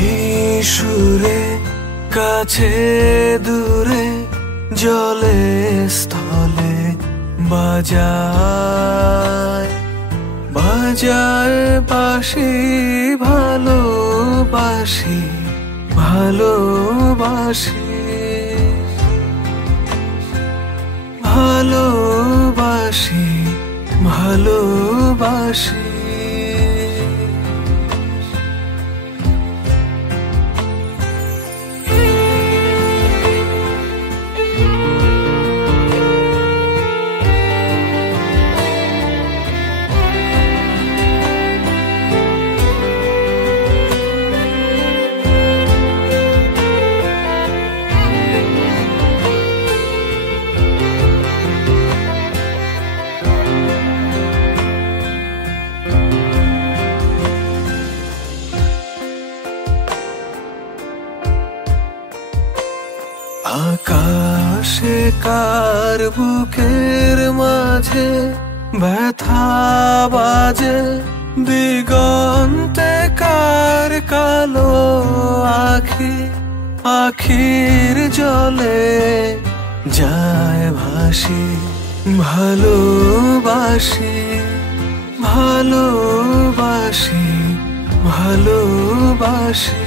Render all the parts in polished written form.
এই সুরে কাছে দূরে জলে স্থলে বাজায় বাজায় বাঁশি ভালোবাসি ভালোবাসি ভালোবাসি ভালোবাসি আকাশে কার বুকের মাঝে ব্যথা বাজে দিগন্তে কার কালো আখি আখির জলে যায় ভাসি ভালোবাসি ভালোবাসি ভালোবাসি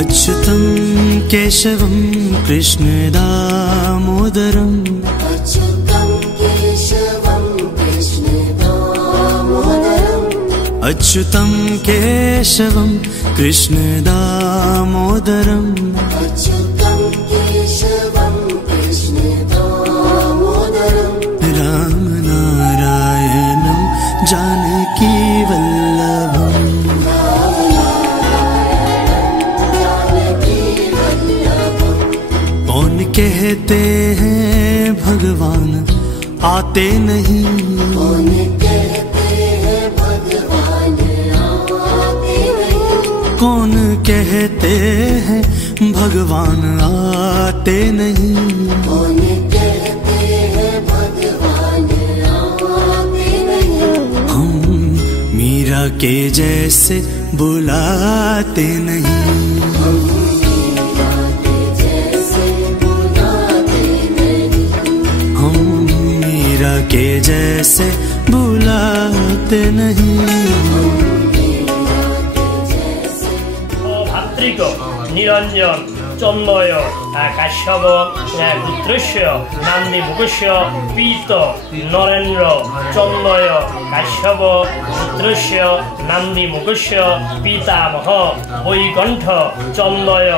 अच्युतं केशवं कृष्ण दामोदरम् अच्युतं केशवं कृष्ण दामोदरम् अच्युतं केशवं कृष्ण दामोदरम् अच्युतं केशवं कृष्ण दामोदरम् राम नारायणं जानकी वल्लभम् कौन कहते हैं भगवान आते नहीं, कौन कहते हैं भगवान आते नहीं, कौन कहते हैं भगवान आते नहीं, कौन कहते हैं भगवान आते नहीं। हम मीरा मीरा के जैसे बुलाते नहीं, हम मीरा के जैसे बुलाते नहीं। ভাতৃক নিরঞ্জন চন্দ্রয় কাশ্যপ পুত্রস্য নান্দি মুখস্য পীত নরেন্দ্র চন্দ্রয় কাশ্যপ পুত্রস্য নান্দি মুখস্য পিতামহ বৈকণ্ঠ চন্দ্রয়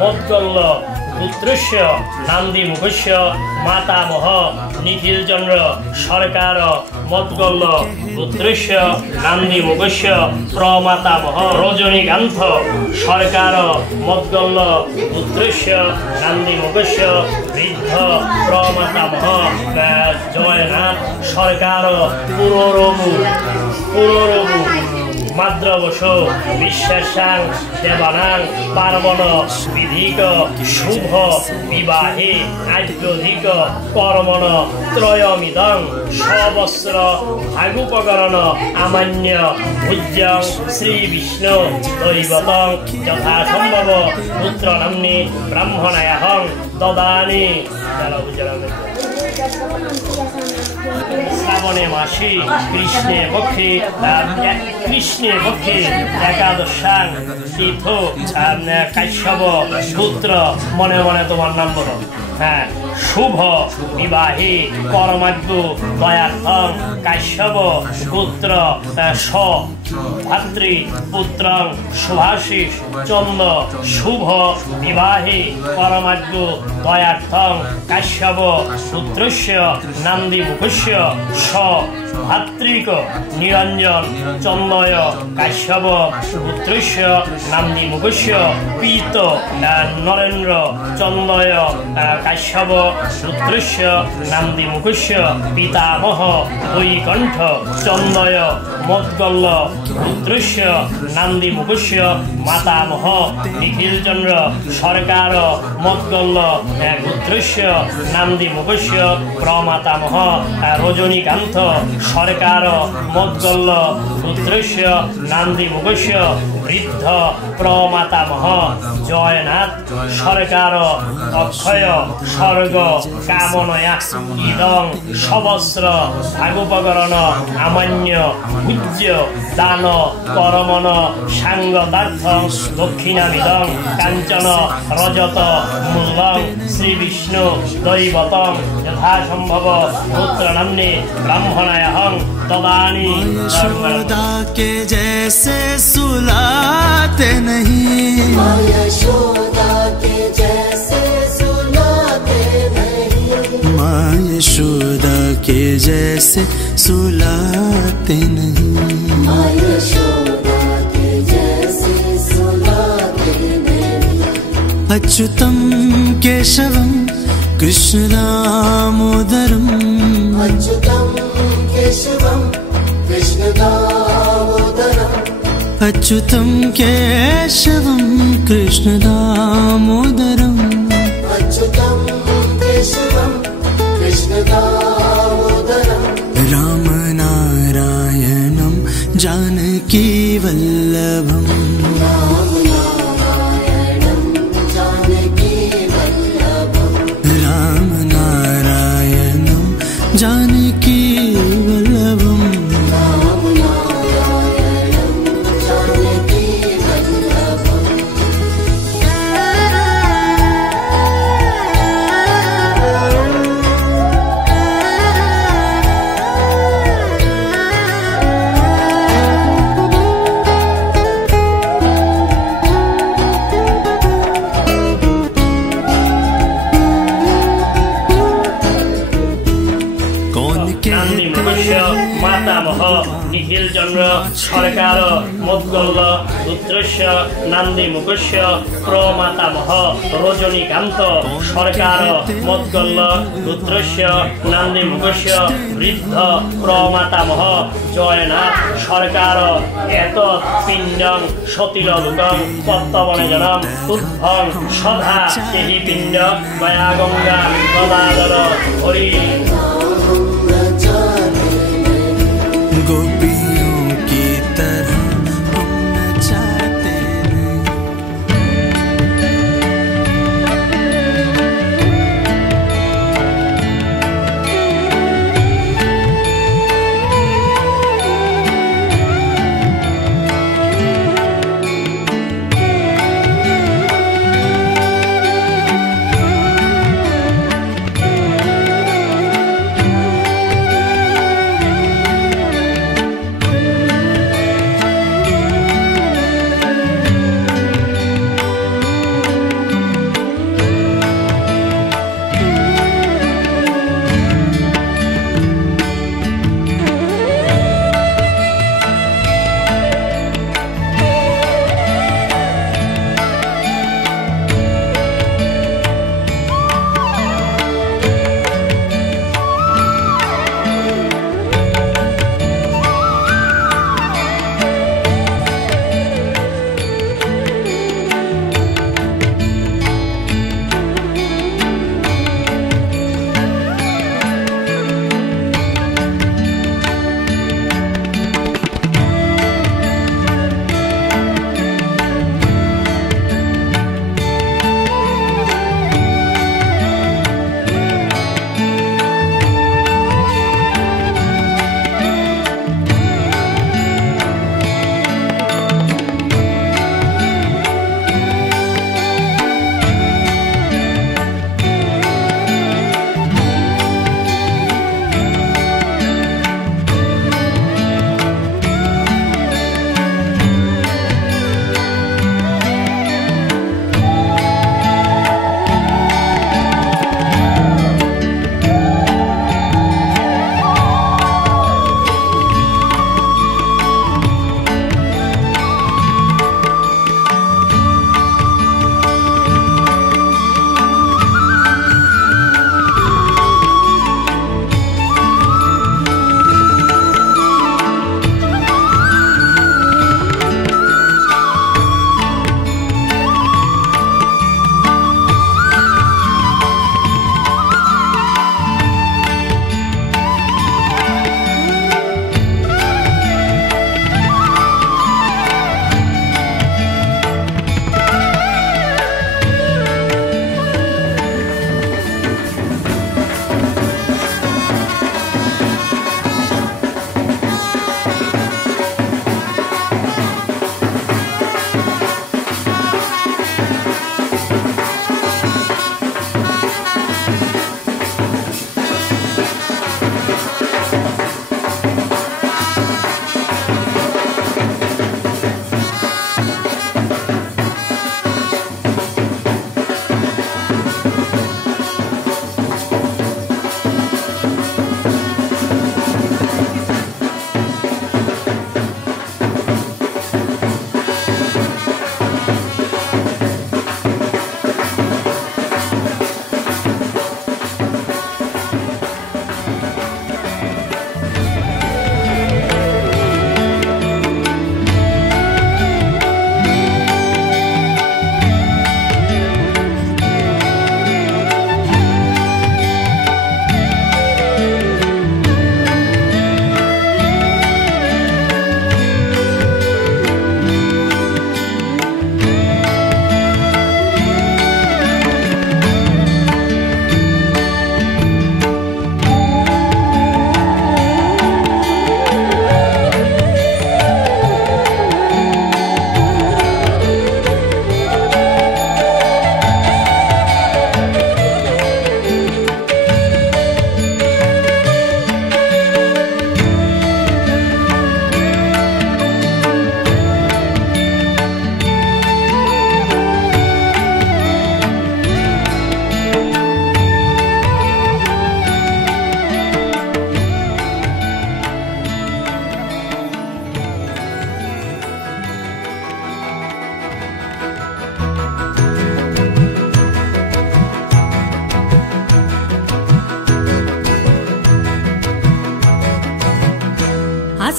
মদ্গল্ল পুত্রস্য নান্দি মুখস্য মাতামহ নিখিল চন্দ্র সরকার মদ্গল্ল পুত্রস্য নান্দি মুখস্য প্রমাতামহ রজনীকান্ত সরকার মদ্গল্ল পুত্রস্য নান্দি মুখস্য বৃদ্ধ প্রমাতামহ জয়নাথ সরকার পুররবু মাদ্রবশ বিশ্বাসাং দেবানাং পার্বণ বিধিক শুভ বিবাহে আদ্যধিক কর্মণ ত্রয়মিদং সবস্র ভাগুপকরণ আমান্য ভুজ্যং শ্রী বিষ্ণু দৈবতং যথাসম্ভব পুত্র নাম্নি ব্রাহ্মণায়হং দদানি। শ্রাবণে মাসে কৃষ্ণের পক্ষে একাদশাং তীর্থ কাশ্যপ পুত্র মনে মনে তোমার নাম বলো। হ্যাঁ, শুভ বিবাহে কর্মাদ্য দয়ার্থং কাশ্যপ পুত্র স ভাতৃ পুত্রং শুভাশিষ চন্দ্র শুভ বিবাহে কর্মাদ্য দয়ার্থং কাশ্যপ পুত্রস্য নান্দি মুখস্য স ভাতৃক নিরঞ্জন চন্দ্রয় কাশ্যপ পুত্রস্য নান্দি মুখস্য পীত নরেন্দ্র চন্দ্রয় কাশ্যপ পুত্রস্য নান্দি মুখস্য পিতামহ বৈকণ্ঠ চন্দ্রয় মদ্গল্ল পুত্রস্য নান্দি মুখস্য মাতামহ নিখিল চন্দ্র সরকার মদ্গল্ল পুত্রস্য নান্দি মুখস্য প্রমাতামহ রজনীকান্ত সরকার মদ্গল্ল পুত্রস্য নান্দি মুখস্য বৃদ্ধ প্রমাতামহ জয়নাথ সরকার অক্ষয় স্বর্গ কামনয়া ইদং সবস্র ভাগুপকরণ আমান্য ভুজ্য দান করমণ সাঙ্গতার্থ দক্ষিণামিদং কাঞ্চন রজত মূলং শ্রী বিষ্ণু দৈবতং যথাসম্ভব পুত্র নাম্নি ব্রাহ্মণায়হং দদানি। यशोदा के जैसे सुलाते नहीं, यशोदा के जैसे सुलाते नहीं, माँ यशोदा के जैसे सुलाते नहीं, यशोदा के जैसे सुलाते नहीं। अच्युतम केशवम कृष्ण दामोदरम, अच्युतं केशवं कृष्ण दामोदरम्, अच्युतम केशवम कृष्ण दामोदरम, अच्युतं केशवं कृष्ण दामोदरम्। राम नारायणं जानकी वल्लभम, राम नारायणं जानकी वल्लभम्, राम नारायणं जानकी वल्लभम। राम नारायणं जानकी वल्लभम्। নান্দি মুখস্য মাতামহ নিখিল চন্দ্র সরকার মদ্গল্ল পুত্রস্য নান্দি মুখস্য প্রমাতামহ রজনীকান্ত সরকার মদ্গল্ল পুত্রস্য নান্দি মুখস্য বৃদ্ধ প্রমাতামহ জয়নাথ সরকার এত পিণ্ডং সতিলোকং পদ্মবনেজনম তুভ্যং সদা এই পিণ্ড গয়া গঙ্গা গদাধর হরি। गोपियों की तरह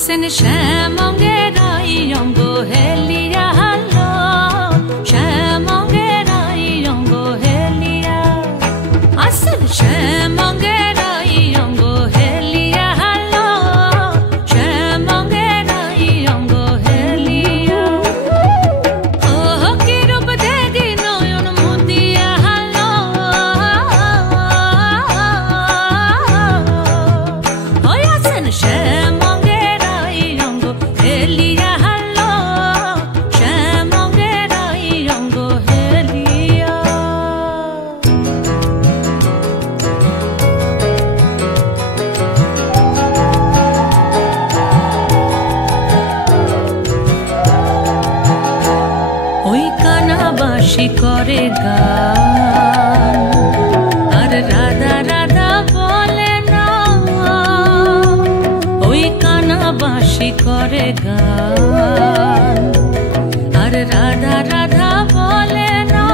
Sen শ্যামঙ্গেরাই অঙ্গ হেলিয়া হালো শ্যামঙ্গেরাই অঙ্গ হেলিয়া আসেন শ্যামঙ্গেরাই অঙ্গ হেলিয়া হালো শ্যামঙ্গেরাই অঙ্গ হেলিয়া ও কি রূপ দেখি নয়ন মুদিয়া হালো ওই আসেন শ্যামঙ্গেরাই অঙ্গ হেলিয়া হালো শ্যামঙ্গেরাই অঙ্গ হেলিয়া ওই কানাবাসী করে গান আর রাধা রাধা বলে না ওই কানাবাসী করে গান আর রাধা রাধা বলে না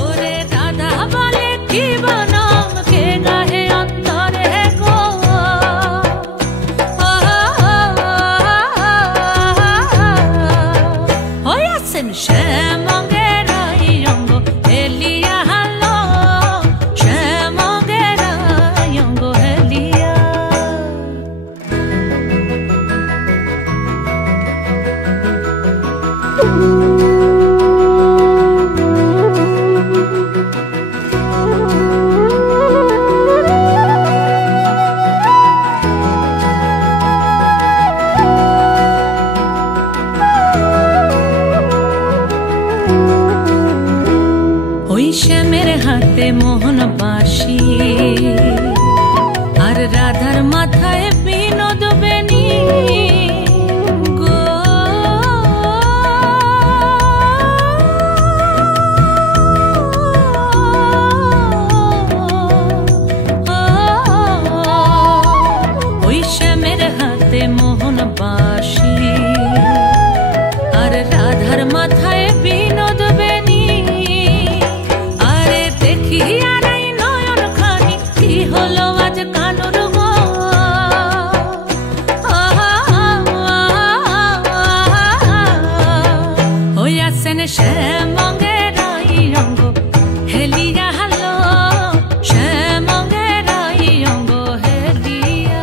ওরে রাধা বলে কি বনম কে গাহে অন্তরে গো ওই আছেন শ্যামঙ্গেরাই অঙ্গ হেলিয়া হালো শ্যামঙ্গেরাই অঙ্গ হেলিয়া ওই শ্যামের হাতে মোহন বাঁশি আর রাধার মাথায় বিনোদ বেনি গো ওই শ্যামের হাতে মোহন বাঁশি আর রাধার মাথায় বিনোদ বেনি আরে দেখি আর এই নয়ন খানি কি হলো আজ কানুর গো ওই আসেন শ্যামঙ্গেরাই অঙ্গ হেলিয়া হালো শ্যামঙ্গেরাই অঙ্গ হেলিয়া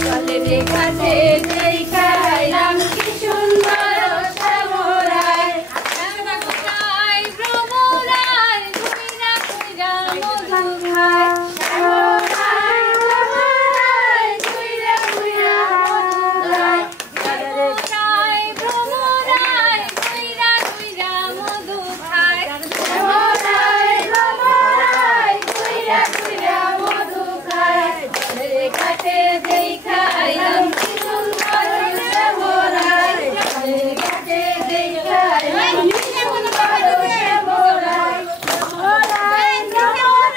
চলে দেখাতে দেখাইলাম কি সুন্দর শ্যামরায় শ্যামরায় ভ্রমরায় ঘুইরা ঘুইরা মধু খায় শ্যামরায় ভ্রমরায় ঘুইরা ঘুইরা মধু খায় শ্যামরায় ভ্রমরায় ঘুইরা ঘুইরা মধু খায় শ্যামরায় ভ্রমরায় ঘুইরা ঘুইরা মধু খায় চলে দেখাতে দেখাইলাম কি সুন্দর শ্যামরায় চলে দেখাতে দেখাইলাম কি সুন্দর শ্যামরায় শ্যামরায় ভ্রমরায়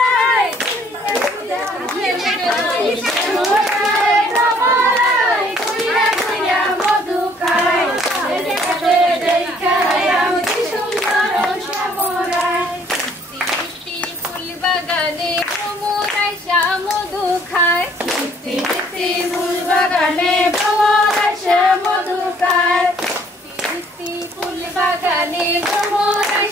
শ্যামরায় ভ্রমরায় ঘুইরা ঘুইরা মধু খায় চলে দেখাতে দেখাইলাম কি সুন্দর শ্যামরায় মিষ্টি ফুল বাগানে ভ্রমরায় মধু খায় মিষ্টি মিষ্টি ফুল বাগানে ভ্রমরায় মধু খায় মিষ্টি ফুল বাগানে ভ্রমরায়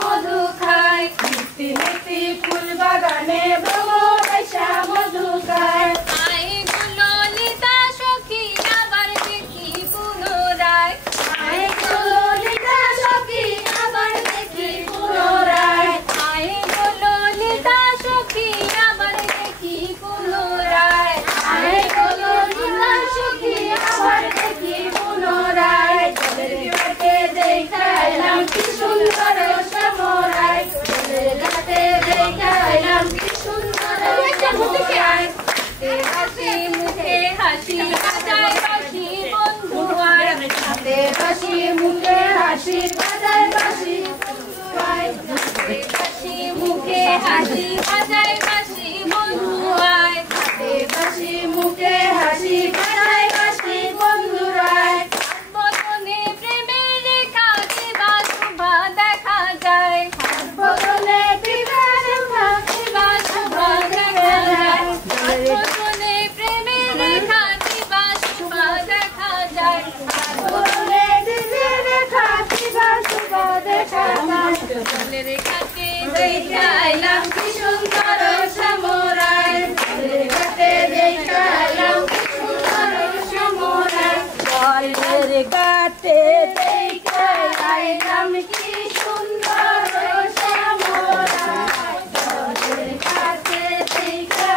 মধু খায় মিষ্টি মিষ্টি ফুল বাগানে ভ্রমরায় মধু খায় আয় গো ললিতা সখী আবার দেখি পুনরায় আয় গো ললিতা সখী আবার দেখি পুনরায় আয় গো ললিতা সখী আবার দেখি পুনরায় আয় গো ললিতা সখী আবার দেখি পুনরায় চলে দেখাতে দেখাইলাম কি সুন্দর বাঁশি বাজায় বাঁশি বাঁশি মুখে হাসি বাজায় বাঁশি বন্ধু আয় বাঁশি মুখে হাসি বাজায় বাঁশি বন্ধুরায় বদনে প্রেমের রেখা দিবা শোভা দেখা যায় বদনে প্রেমের রেখা দিবা শোভা দেখা যায় বদনে প্রেমের রেখা দিবা শোভা দেখা যায় বদনে প্রেমের রেখা দিবা শোভা দেখা যায় জলের ঘাটে দেখা এলাম কি সুন্দর সমরায় ঘাটে দেখা এলাম কি সুন্দর সমরায় জলের ঘাটে দেখা এলাম কি সুন্দর সমরায় জলের ঘাটে দেখা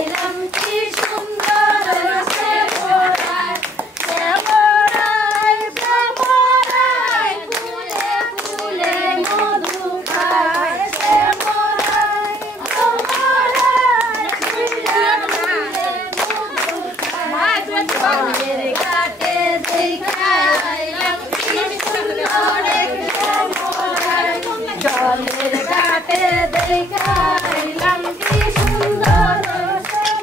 এলাম কি সুন্দর সমরায় শ্যামরায় শ্যামরায় ফুলে ফুলে মধু খায় শ্যামরায় শ্যামরায় ফুলে ফুলে মধু খায় জলের ঘাটে দেখা এলাম কি সুন্দর সমরায় জলের ঘাটে দেখা এলাম কি সুন্দর সমরায়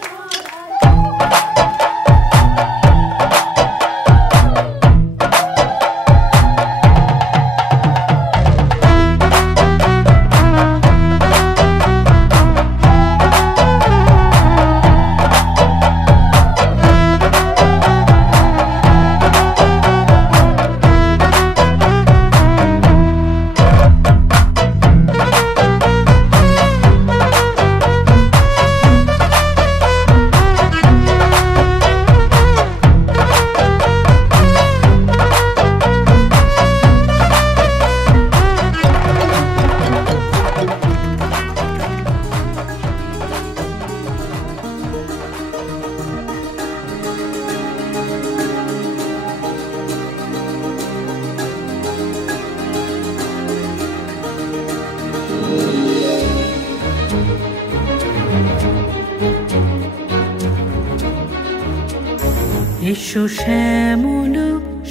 এসো শ্যামল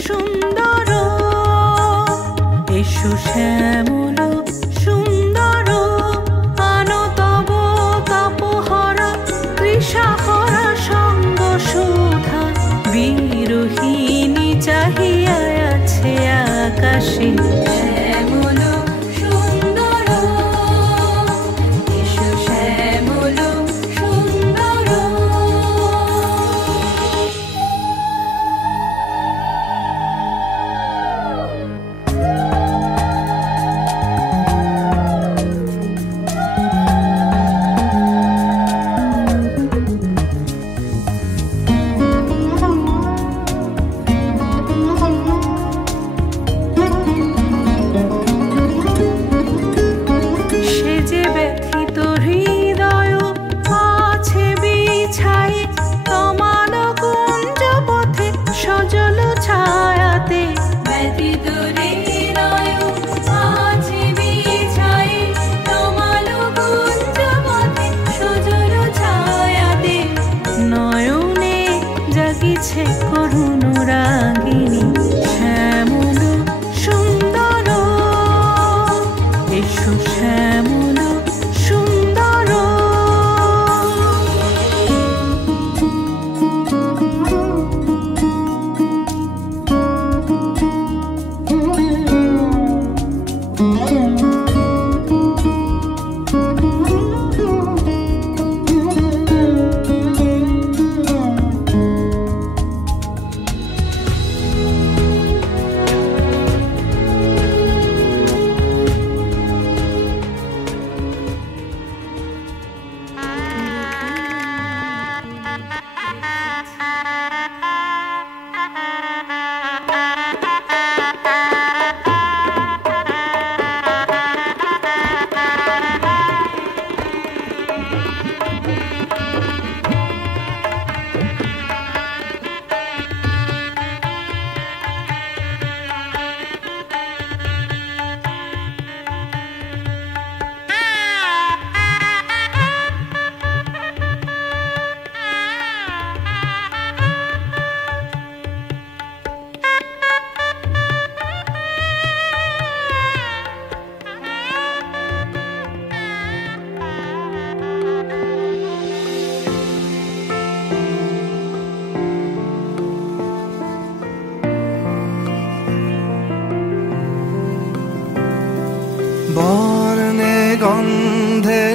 সুন্দর, এসো শ্যামল সুন্দর, আনো তব তাপহরা তৃষাহরা সঙ্গ সুধা, বিরোহিণী চাহিয়া আছে আকাশে। শ্যামল সুন্দর, এসো শ্যামল সুন্দর।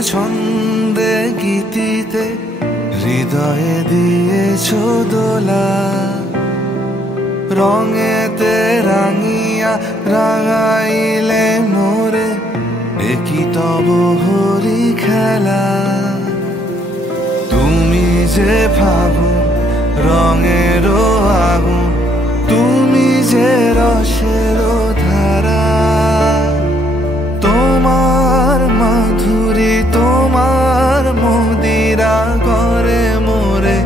ছন্দে গীতিতে হৃদয়ে দিয়েছো দোলা, রঙেতে রাঙিয়া রাঙাইলে মোরে একই তব হরি খেলা। তুমি যে ফাগুন রঙেরও আগুন, তুমি যে রসেরও ধারা, তোমার মাধুরী তোমার মদিরা করে মোরে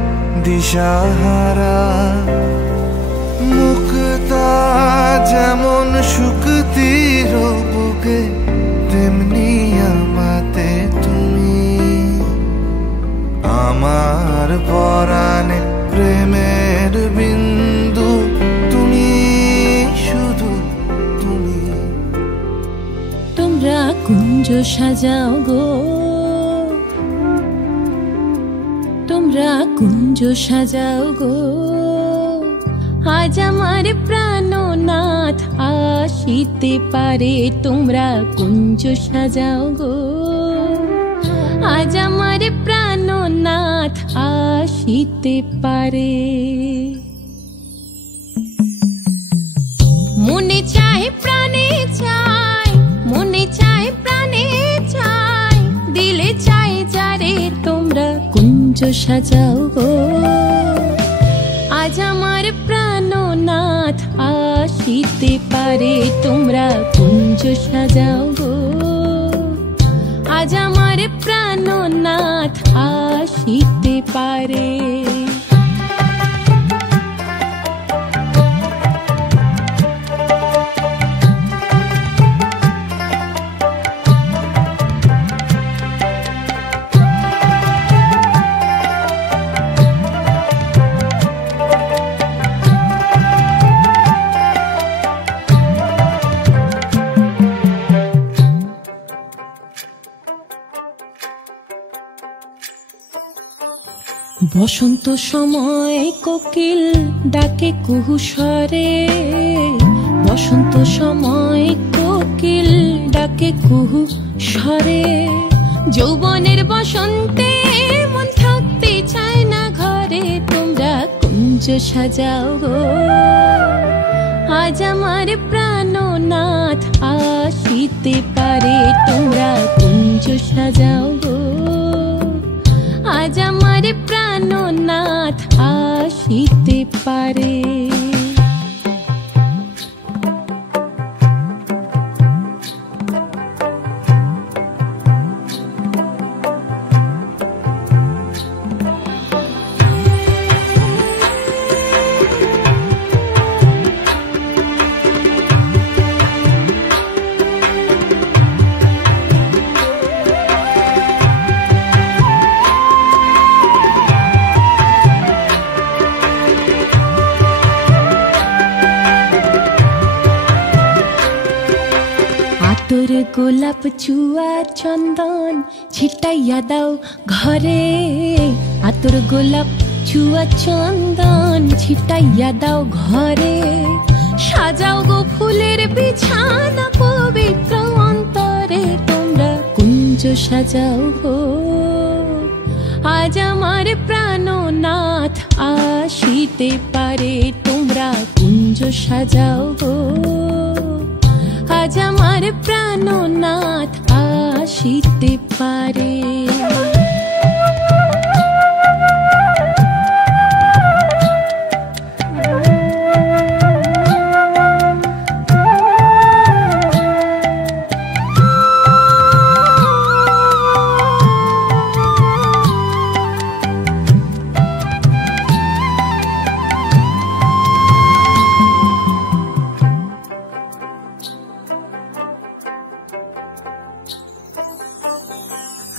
দিশাহারা। মুক্তা যেমন শুকতির বুকে তেমনি আমাতে তুমি, আমার পরাণে প্রেমের বিন্দু তুমি, শুধু তুমি। তোমরা কুঞ্জ সাজাও গো, তোমরা কুঞ্জ সাজাও গো, আজ আমার প্রাণনাথ আসিতে পারে। তোমরা কুঞ্জ সাজাও গো, আজ আমার প্রাণনাথ আসিতে পারে। মনে চায় প্রাণে চায়, মনে চায় প্রাণে চায়, দিলে চায় যারে। তোমরা কুঞ্জ সাজাও গো, আজ আমার প্রাণনাথ আসিতে পারে। তোমরা কুঞ্জ সাজাও গো, আজ আমার প্রাণনাথ আসিতে পারে। বসন্ত সময় কোকিল ডাকে কুহু স্বরে, বসন্ত সময় কোকিল ডাকে কুহু স্বরে। যৌবনের বসন্তে মন থাকতে চায় না ঘরে। তোমরা কুঞ্জ সাজাও গো, আজ আমার প্রাণনাথ আসিতে পারে। তোমরা কুঞ্জ সাজাও গো, আজ আমার প্রাণনাথ আসিতে পারে। আতর গোলাপ চুয়া চন্দন ছিটাইয়া দাও ঘরে, আতর গোলাপ চুয়া চন্দন ছিটাইয়া দাও ঘরে। সাজাও গো ফুলের বিছানা পবিত্র অন্তরে। তোমরা কুঞ্জ সাজাও গো, আজ আমার প্রাণনাথ আসিতে পারে। তোমরা কুঞ্জ সাজাও গো, আজ আমার প্রাণনাথ আসিতে পারে।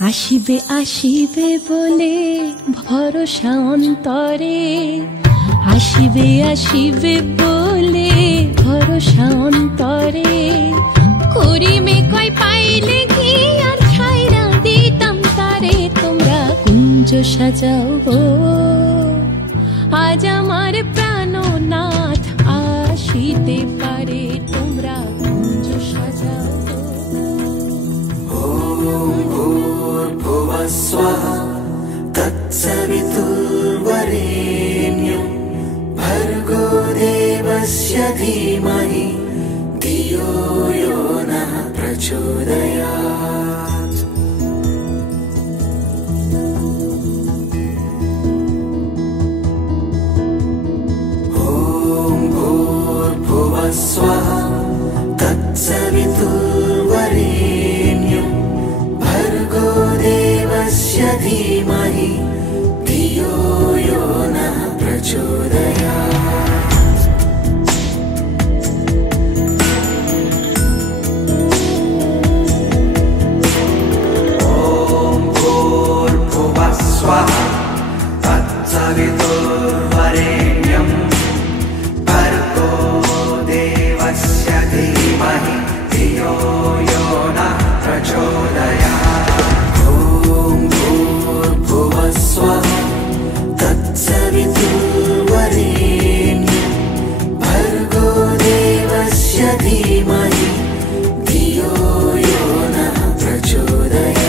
আসিবে আসিবে বলে ভরসা অন্তরে, আসিবে আসিবে বলে ভরসা অন্তরে। করিমে কয় পাইলে কি আর ছাইরা দিতাম তারে। তোমরা কুঞ্জ সাজাও গো, আজ আমার প্রাণনাথ আসিতে পারে। তোমরা কুঞ্জ সাজাও গো। स्वः तत्सवितुर्वरेण्यं भर्गो देवस्य धीमहि धियो यो नः प्रचोदयात्। ॐ भूर्भुवः स्वः तत्सवितुर्वरेण्यं भर्गो देवस्य धीमहि धियो यो नः प्रचोदयात्। ॐ भूर्भुवः स्वः तत्सवितुर्वरेण्यं भर्गो देवस्य धीमहि धियो यो नः प्रचोदयात्। ॐ भूर्भुवः स्वः तत्सवितुर्वरेण्यं भर्गो देवस्य धीमहि धियो यो नः प्रचोदयात्।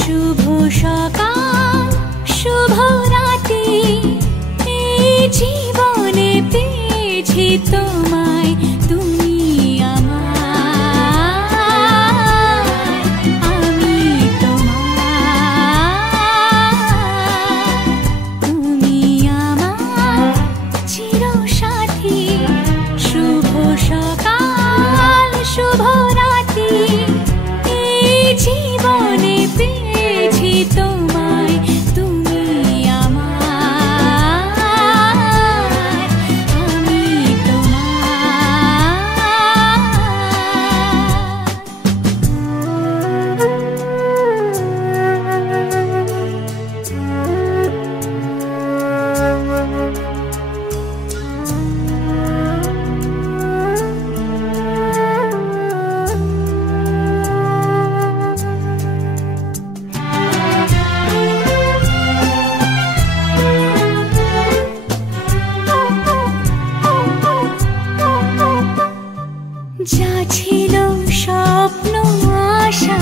শুভ সকাল শুভ রাতি, এই জীবনে পেয়েছি তোমায়, তুমি আমার, আমি তোমার, তুমি আমার চিরসাথী। শুভ সকাল শুভ রাতি, এই জীবনে পেয়েছি তোমায়, তুমি আমার, আমি যা ছিল স্বপ্ন আশা,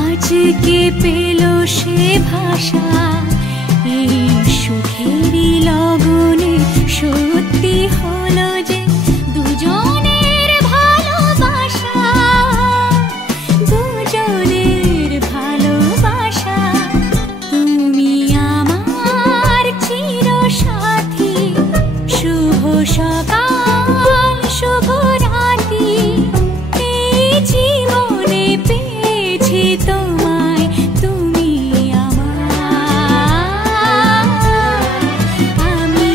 আজকে পেল সে ভাষা, এই সুখেরই লগনে সত্যি হলো যে দুজনের ভালোবাসা, দুজনের ভালোবাসা, তুমি আমার চিরসাথী। শুভ সকাল শুভ রাতি, এই জীবনে পেয়েছি তোমায়, তুমি আমার, আমি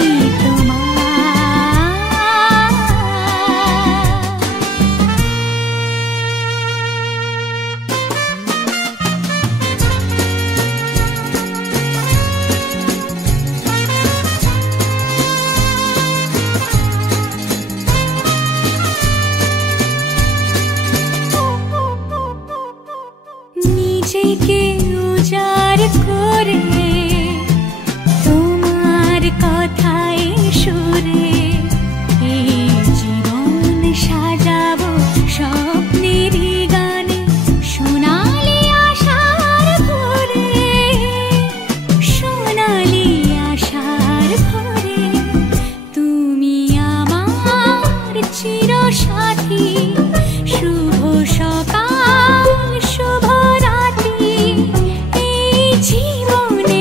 নিজেকে উজাড় করে তোমার কথায় সুরে, এই জীবন সাজাবো স্বপ্নেরই গানে, সোনালি আশার ভোরে, সোনালি আশার ভোরে, তুমি আমার চিরসাথী। শুভ সকাল শুভ রাতি, এই জীবনে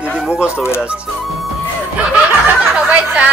দিদি মুখস্থ হয়ে আসছে সবাই চা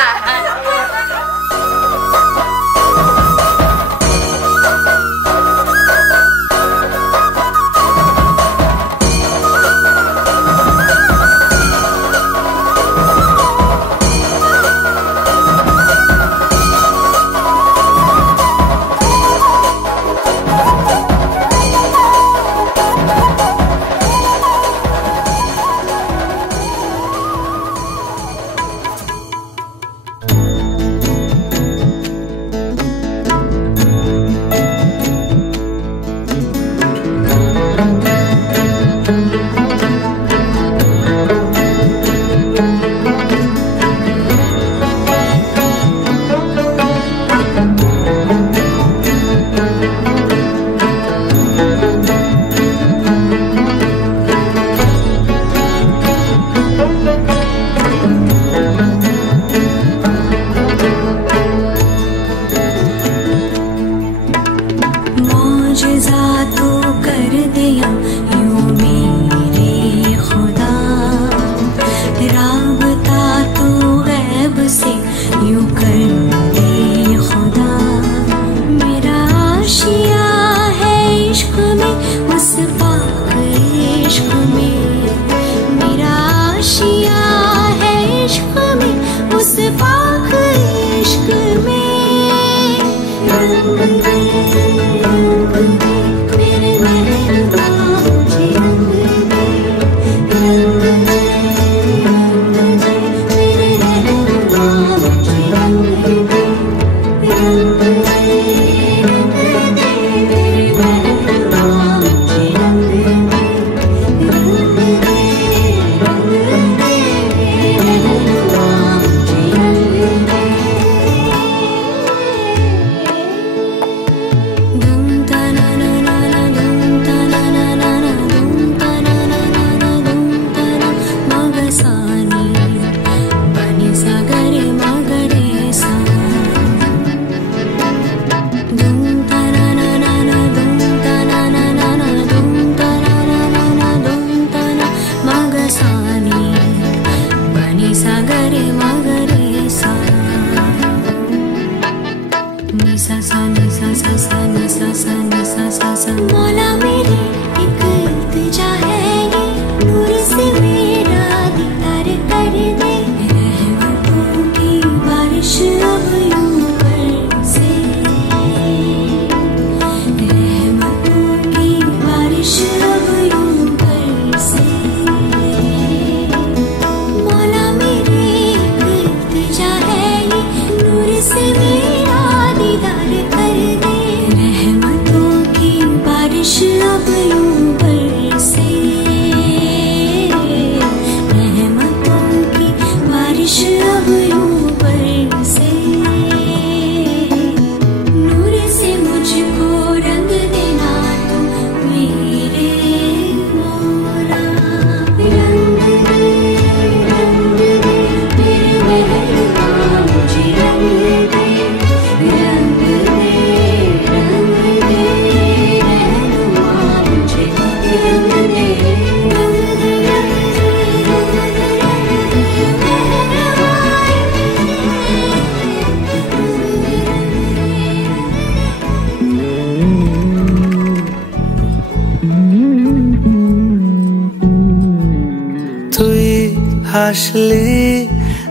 হাসলে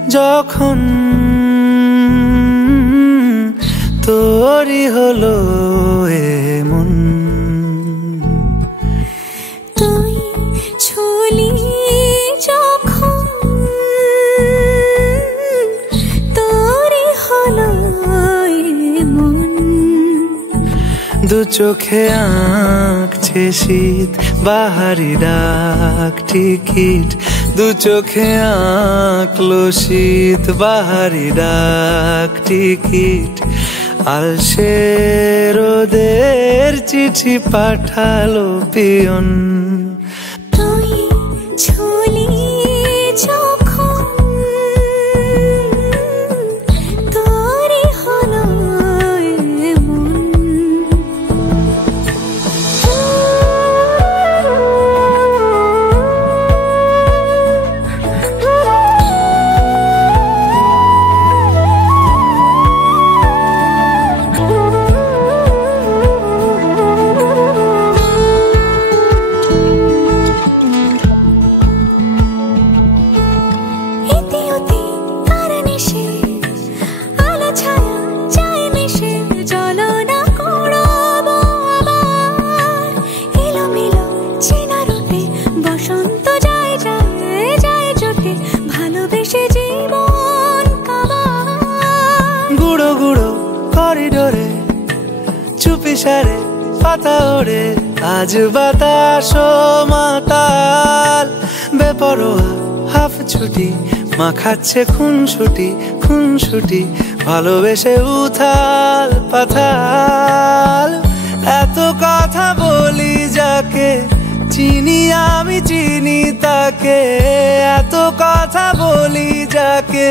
যখন তোরই হলো এমন তুই ছুলি যখন তোরই হলো এমন দু চোখে আঁকছে শীত বাহারি ডাক টিকিট দু চোখে আঁকলো শীত বাহারি ডাক টিকিট আলসে রোদের চিঠি পাঠালো পিয়ন তুই ছুলি যখন তোরই হলো এমন করিডোরে চুপি সারে পাতা ওড়ে আজ বাতাস মাতাল বেপরোয়া হাফ ছুটি মাখাচ্ছে খুনসুটি ভালোবেসে উথাল পাথাল এত কথা বলি যাকে চিনি আমি চিনি তাকে এত কথা বলি যাকে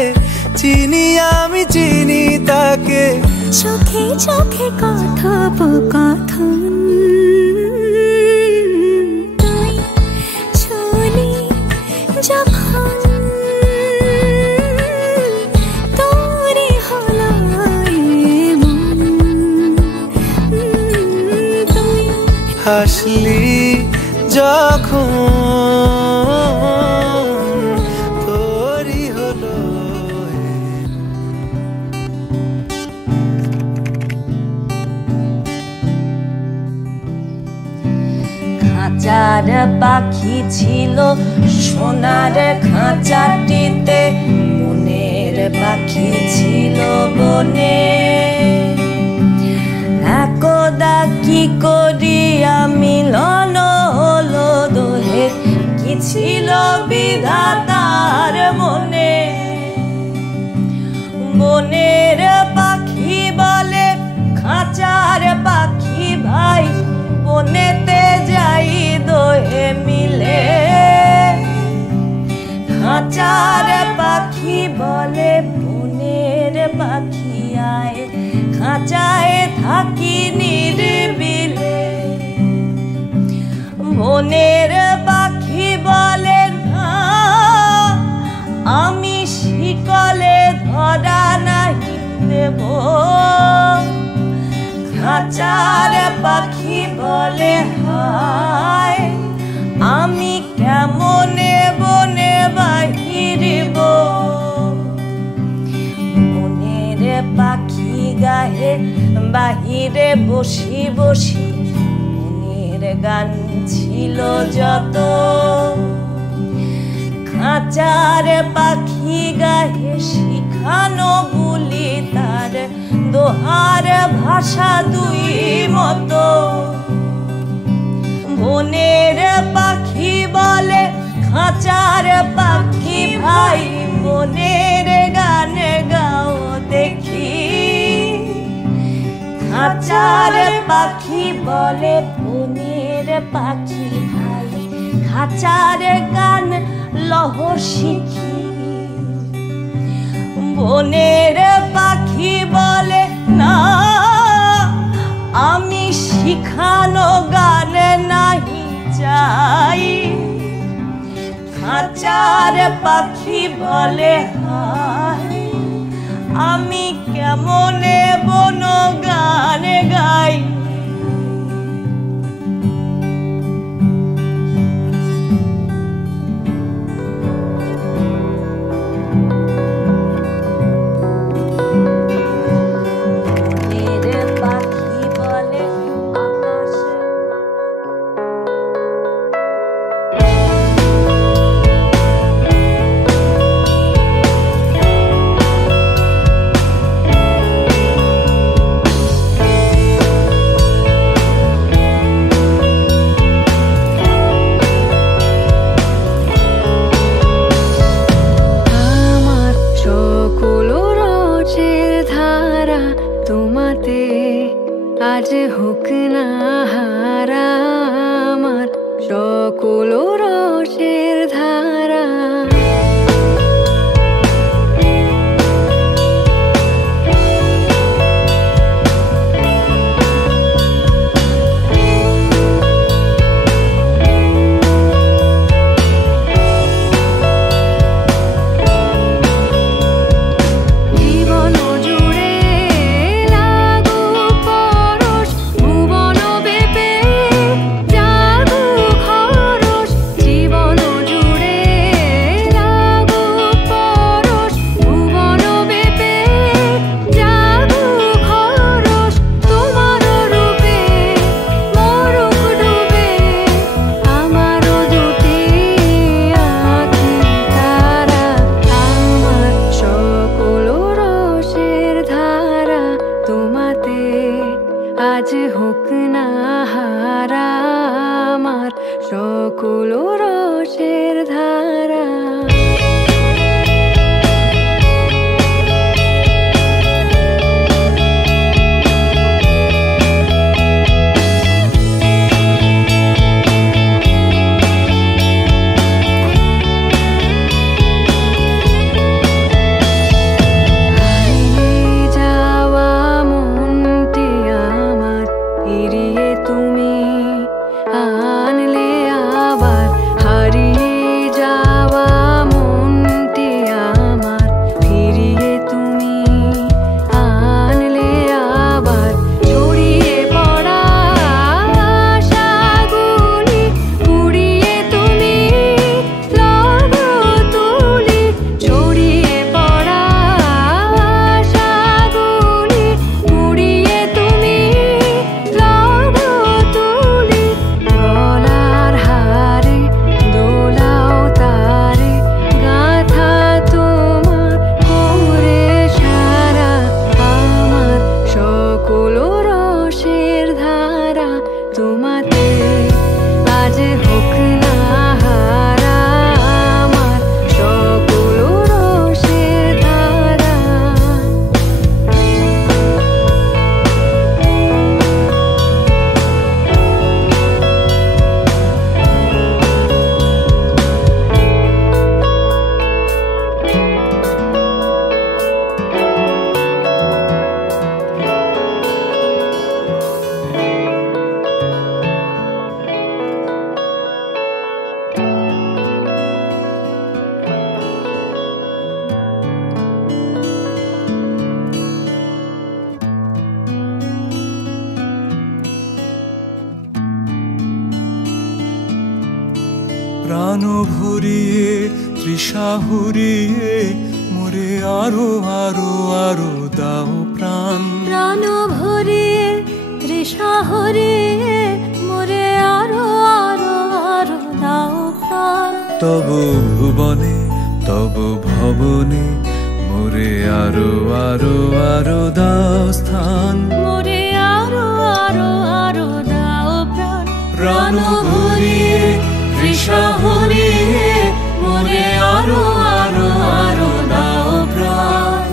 চিনি আমি চিনি তাকে চোখে চোখে কথোপকথন তুই ছুলি যখন তোরই হলো এমন তুই হাসলি যখন তোরই হলো খাঁচার পাখি ছিল সোনার খাঁচাটিতে বনের পাখি ছিল বনে একদা কি করিয়া মিলন হলো দোহে কি ছিল বিধাতার মনে বনের পাখি বলে খাঁচার পাখি ভাই বনেতে যাই দোহে মিলে খাঁচার পাখি বলে বনের পাখি আয় খাঁচায় থাকি নিরিবিলে বনের পাখি বলে না আমি শিকলে ধরা নাহি দেব খাঁচার পাখি বলে হায় আমি কেমনে বনে বাহিরিব বনের পাখি গায়ে বাহিরে বসি বসি বনের গান ছিল যত খাঁচার পাখি গায়ে শিখানো বুলি তার দোহার ভাষা দুই মতো বনের পাখি বলে খাঁচার পাখি ভাই বনের গান গাও দেখি খাঁচার পাখি বলে বনের পাখি ভাই খাঁচার গান লহর শিখি বনের পাখি বলে না আমি শিখানো গান নাহি চাই খাঁচার পাখি বলে হায় আমি কেমনে বন গান গাই আজ হোক না হারা আমার সকল রসের ধারা। আজ হোক না হারা আমার সকল রসের ধারা। প্রাণ ভরিয়ে তৃষা হরিয়ে মোরে আরো আরো আরো দাও প্রাণ। প্রাণ ভরিয়ে তৃষা হরিয়ে মোরে আরো আরো আরো দাও প্রাণ। তব ভুবনে তব ভবনে মোরে আরো আরো আরো দাও স্থান। মোরে আরো আরো আরো দাও প্রাণ। প্রাণ ভরিয়ে তৃষা হরিয়ে মোরে আরো আরো আরো দাও প্রাণ।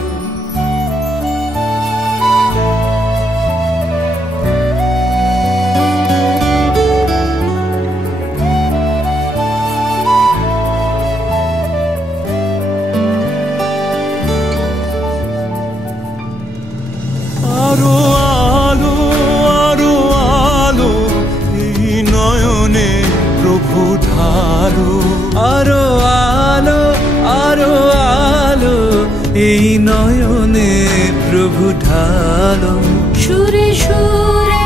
আরো আলো আরো আলো এই নয়নে প্রভু ঢালো। আরো আলো আরো আলো এই নয়নে প্রভু ঢালো। সুরে সুরে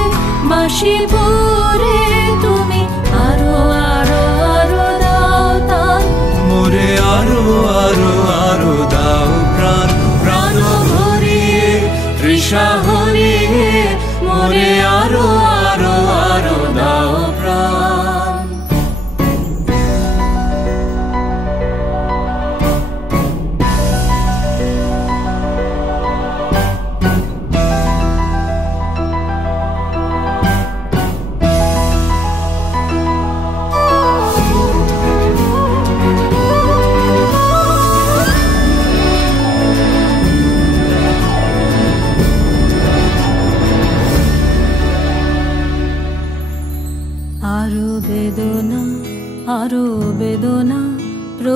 বাঁশি পরে তুমি আরো আরো আরো দাও তান। মোরে আরো আরো আরো দাও প্রাণ। প্রাণ ভরিয়ে তৃষা হরিয়ে মোরে আরো আরো আরো দাও প্রাণ।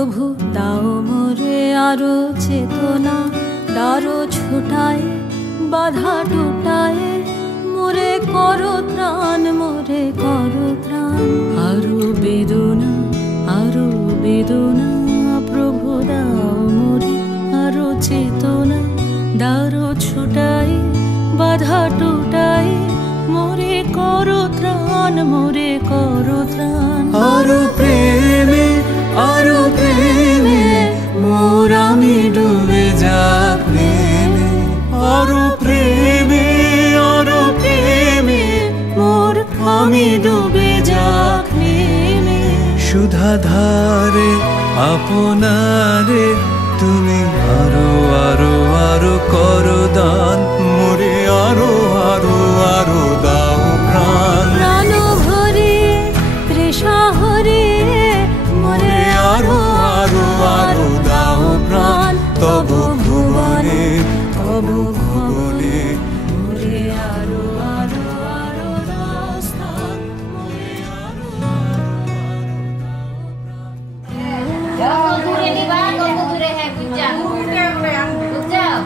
প্রভু দাও মোরে আরো চেতনা, দারো ছোটায় বাধা টুটায়, মোরে করো ত্রাণ, মোরে করো ত্রাণ। আরো বেদনা, আরো বেদনা, প্রভু দাও মোরে আরো চেতনা, দারো ছোটায় বাধা টুটায়, মোরে করো ত্রাণ, মোরে করো ত্রাণ। আরো প্রেমে, আরো প্রেমে মোর আমি ডুবে যাক প্রেমে। আরো প্রেমে, আরো প্রেমে মোর আমি ডুবে যাক প্রেমে। সুধা ধারে আপনারে তুমি আরো আরো আরো করো দান, মোরে আরো আরো আরো দাও প্রাণ। প্রাণ ভরে তৃষা হরে, মোরে আরো আরো আরো দাও প্রাণ। তব ভুবনে, তব ভুবনে মোরে আরো আরো আরো দাও স্থান, মোরে আরো যত দূরে নিবা তত দূরে হ্যাঁ বুঝাও বুঝাও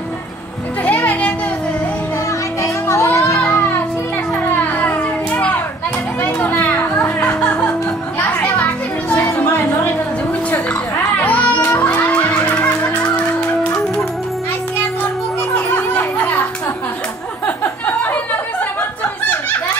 একটু হে বেনে তো শিলা সারা লাগাতে পাইতো না লাস্টে বাকি সময় ধরে তো বুঝছো দেখো আজকে আর তোর মুখে কি দিলে না ওরে লাগে সে বাচ্চা হইছে যা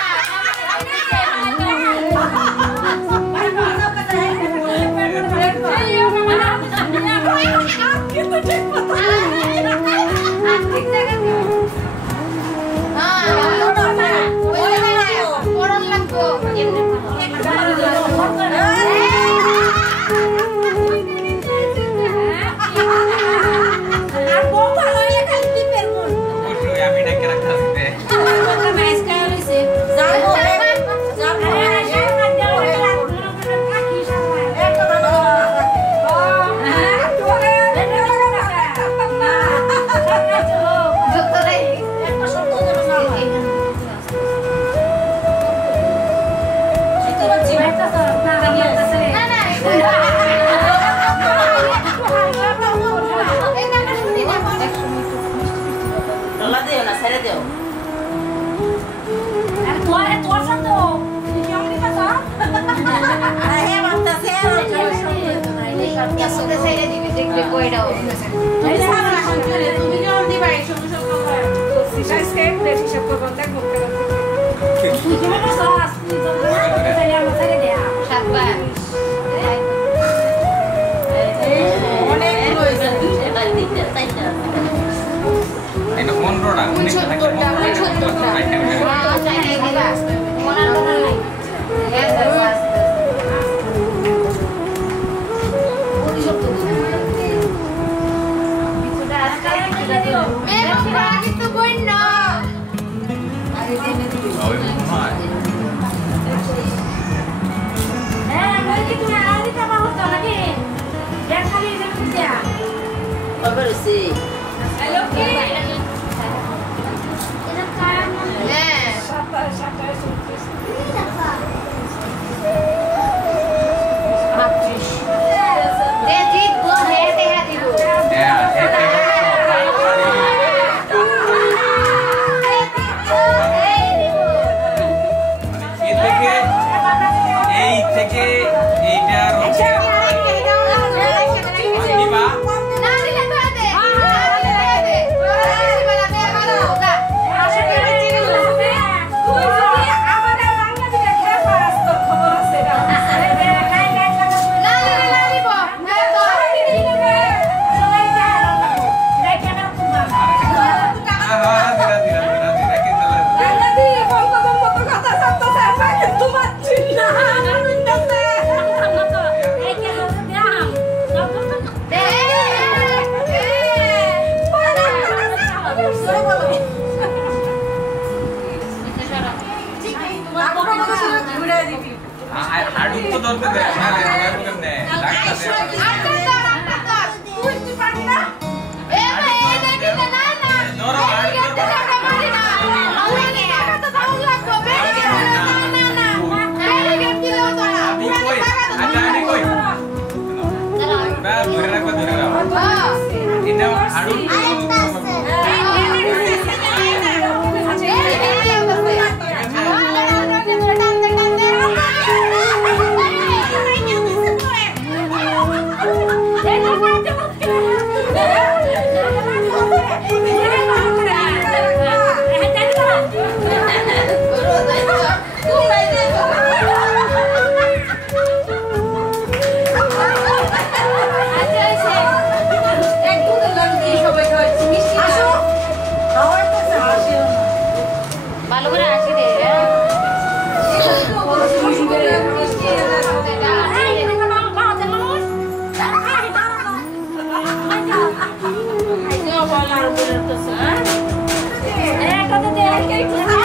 এটা তো দেখ